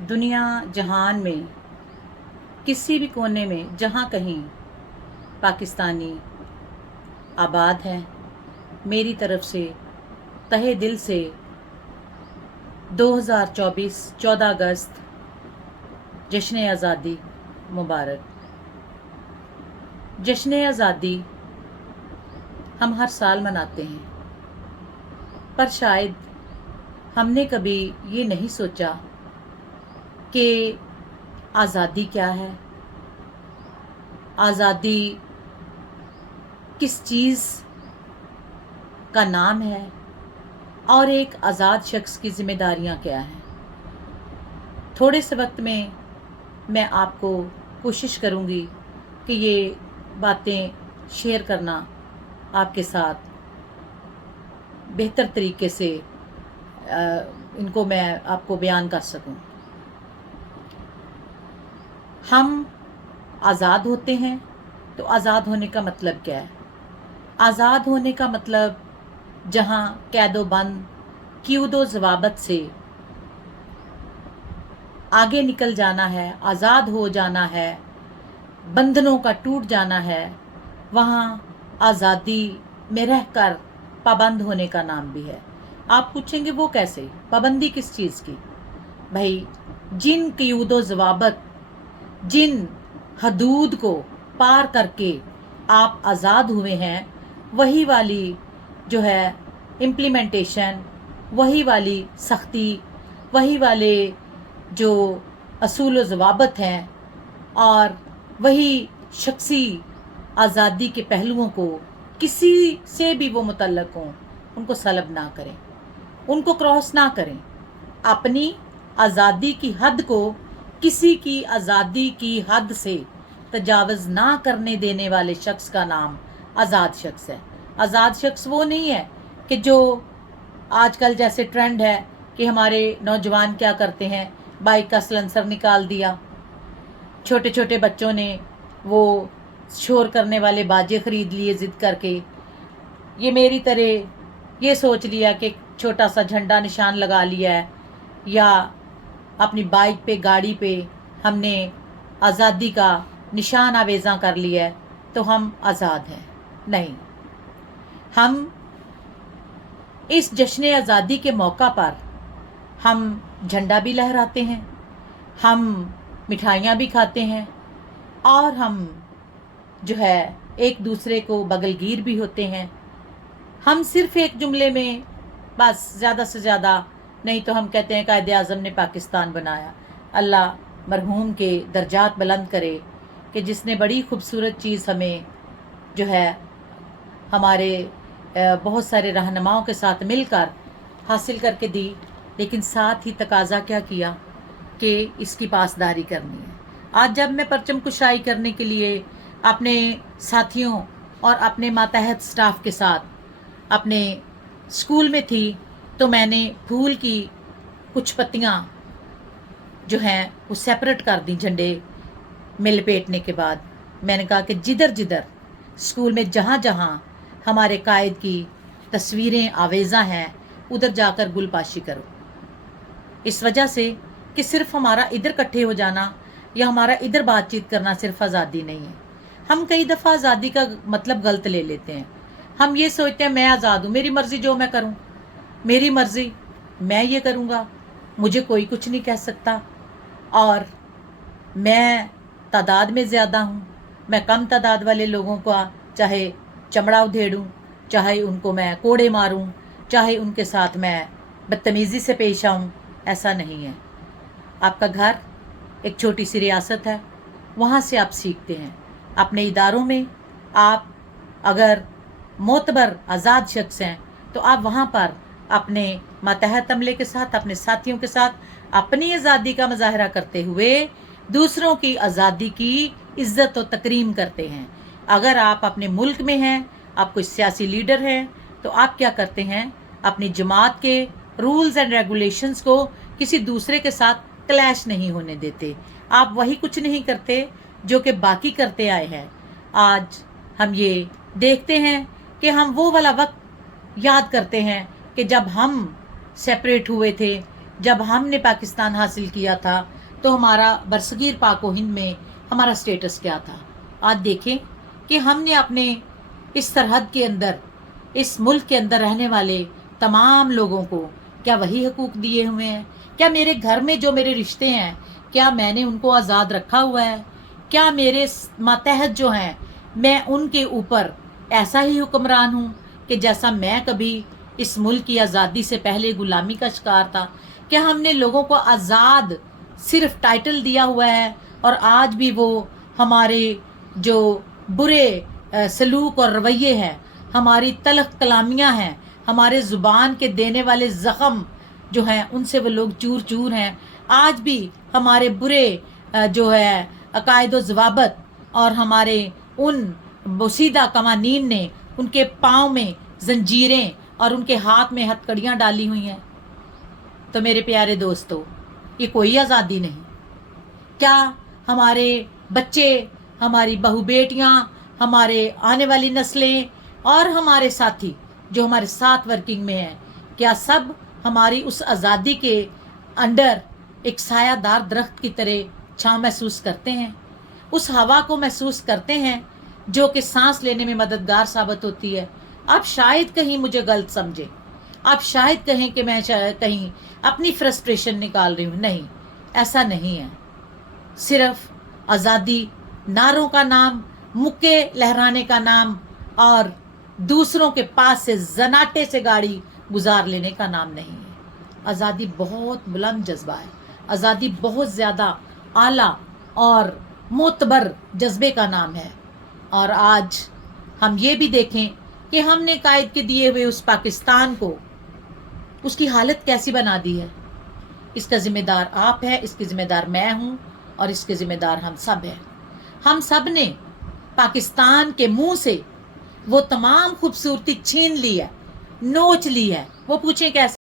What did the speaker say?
दुनिया जहान में किसी भी कोने में जहाँ कहीं पाकिस्तानी आबाद हैं, मेरी तरफ से तहे दिल से 2024 14 अगस्त जश्न आज़ादी मुबारक। जश्न आज़ादी हम हर साल मनाते हैं, पर शायद हमने कभी ये नहीं सोचा कि आज़ादी क्या है, आज़ादी किस चीज़ का नाम है और एक आज़ाद शख्स की ज़िम्मेदारियाँ क्या हैं। थोड़े से वक्त में मैं आपको कोशिश करूँगी कि ये बातें शेयर करना आपके साथ बेहतर तरीके से इनको मैं आपको बयान कर सकूं। हम आज़ाद होते हैं तो आज़ाद होने का मतलब क्या है? आज़ाद होने का मतलब जहाँ कैदो बंद क़ैदो ज़वाबत से आगे निकल जाना है, आज़ाद हो जाना है, बंधनों का टूट जाना है, वहाँ आज़ादी में रहकर पाबंद होने का नाम भी है। आप पूछेंगे वो कैसे? पाबंदी किस चीज़ की? भाई, जिन क़ैदो ज़वाबत, जिन हदूद को पार करके आप आज़ाद हुए हैं, वही वाली जो है इम्प्लीमेंटेशन, वही वाली सख्ती, वही वाले जो असूल व ज़वाबत हैं और वही शख्सी आज़ादी के पहलुओं को किसी से भी वो मुतल्लक हों, उनको सलब ना करें, उनको क्रॉस ना करें। अपनी आज़ादी की हद को किसी की आज़ादी की हद से तजावज़ ना करने देने वाले शख्स का नाम आज़ाद शख्स है। आज़ाद शख्स वो नहीं है कि जो आजकल जैसे ट्रेंड है कि हमारे नौजवान क्या करते हैं, बाइक का सलेंसर निकाल दिया, छोटे छोटे बच्चों ने वो शोर करने वाले बाजे ख़रीद लिए ज़िद करके, ये मेरी तरह ये सोच लिया कि छोटा सा झंडा निशान लगा लिया है या अपनी बाइक पे गाड़ी पे हमने आज़ादी का निशान आवेज़ा कर लिया है तो हम आज़ाद हैं। नहीं, हम इस जश्न आज़ादी के मौका पर हम झंडा भी लहराते हैं, हम मिठाइयाँ भी खाते हैं और हम जो है एक दूसरे को बगलगीर भी होते हैं। हम सिर्फ एक जुमले में बस ज़्यादा से ज़्यादा नहीं तो हम कहते हैं कायदे आज़म ने पाकिस्तान बनाया। अल्लाह मरहूम के दर्जात बुलंद करे कि जिसने बड़ी खूबसूरत चीज़ हमें जो है हमारे बहुत सारे रहनुमाओं के साथ मिलकर हासिल करके दी, लेकिन साथ ही तकाज़ा क्या किया कि इसकी पासदारी करनी है। आज जब मैं परचम कुशाई करने के लिए अपने साथियों और अपने मातहत स्टाफ के साथ अपने स्कूल में थी तो मैंने फूल की कुछ पत्तियाँ जो हैं वो सेपरेट कर दी। झंडे में लपेटने के बाद मैंने कहा कि जिधर जिधर स्कूल में जहाँ जहाँ हमारे कायद की तस्वीरें आवेज़ा हैं उधर जाकर गुलपाशी करो। इस वजह से कि सिर्फ हमारा इधर इकट्ठे हो जाना या हमारा इधर बातचीत करना सिर्फ आज़ादी नहीं है। हम कई दफ़ा आज़ादी का मतलब गलत ले लेते हैं। हम ये सोचते हैं मैं आज़ाद हूँ, मेरी मर्ज़ी जो मैं करूँ, मेरी मर्ज़ी, मैं ये करूँगा, मुझे कोई कुछ नहीं कह सकता और मैं तादाद में ज़्यादा हूँ, मैं कम तादाद वाले लोगों का चाहे चमड़ा उधेड़ूँ, चाहे उनको मैं कोड़े मारूँ, चाहे उनके साथ मैं बदतमीज़ी से पेश आऊँ, ऐसा नहीं है। आपका घर एक छोटी सी रियासत है, वहाँ से आप सीखते हैं। अपने इदारों में आप अगर मोतबर आज़ाद शख्स हैं तो आप वहाँ पर अपने मातहत अमले के साथ, अपने साथियों के साथ अपनी आज़ादी का मुजाहरा करते हुए दूसरों की आज़ादी की इज़्ज़त और तकरीम करते हैं। अगर आप अपने मुल्क में हैं, आप कोई सियासी लीडर हैं, तो आप क्या करते हैं, अपनी जमात के रूल्स एंड रेगुलेशंस को किसी दूसरे के साथ क्लैश नहीं होने देते। आप वही कुछ नहीं करते जो कि बाकी करते आए हैं। आज हम ये देखते हैं कि हम वो वाला वक्त याद करते हैं कि जब हम सेपरेट हुए थे, जब हमने पाकिस्तान हासिल किया था तो हमारा बरसगीर पाक व हिंद में हमारा स्टेटस क्या था। आज देखें कि हमने अपने इस सरहद के अंदर, इस मुल्क के अंदर रहने वाले तमाम लोगों को क्या वही हकूक़ दिए हुए हैं? क्या मेरे घर में जो मेरे रिश्ते हैं, क्या मैंने उनको आज़ाद रखा हुआ है? क्या मेरे मातहत जो हैं, मैं उनके ऊपर ऐसा ही हुक्मरान हूँ कि जैसा मैं कभी इस मुल्क की आज़ादी से पहले ग़ुलामी का शिकार था? क्या हमने लोगों को आज़ाद सिर्फ टाइटल दिया हुआ है और आज भी वो हमारे जो बुरे सलूक और रवैये हैं, हमारी तलख कलामियाँ हैं, हमारे ज़ुबान के देने वाले ज़ख़म जो हैं, उनसे वो लोग चूर चूर हैं? आज भी हमारे बुरे जो है अकायद व ज़वाबत और हमारे उन बोसीदा कवानीन ने उनके पाँव में जंजीरें और उनके हाथ में हथकड़ियाँ डाली हुई हैं। तो मेरे प्यारे दोस्तों, ये कोई आज़ादी नहीं। क्या हमारे बच्चे, हमारी बहू बेटियाँ, हमारे आने वाली नस्लें और हमारे साथी जो हमारे साथ वर्किंग में हैं, क्या सब हमारी उस आज़ादी के अंडर एक सायादार दरख्त की तरह छाँव महसूस करते हैं? उस हवा को महसूस करते हैं जो कि सांस लेने में मददगार साबित होती है? आप शायद कहीं मुझे गलत समझें, आप शायद कहें कि मैं कहीं अपनी फ्रस्ट्रेशन निकाल रही हूँ। नहीं, ऐसा नहीं है। सिर्फ आज़ादी नारों का नाम, मुक्के लहराने का नाम और दूसरों के पास से जनाटे से गाड़ी गुजार लेने का नाम नहीं है। आज़ादी बहुत बुलंद जज्बा है। आज़ादी बहुत ज़्यादा आला और मोतबर जज्बे का नाम है। और आज हम ये भी देखें कि हमने कायद के दिए हुए उस पाकिस्तान को, उसकी हालत कैसी बना दी है। इसका ज़िम्मेदार आप है, इसकी ज़िम्मेदार मैं हूँ और इसके ज़िम्मेदार हम सब हैं। हम सब ने पाकिस्तान के मुंह से वो तमाम खूबसूरती छीन ली है, नोच ली है। वो पूछें कैसे?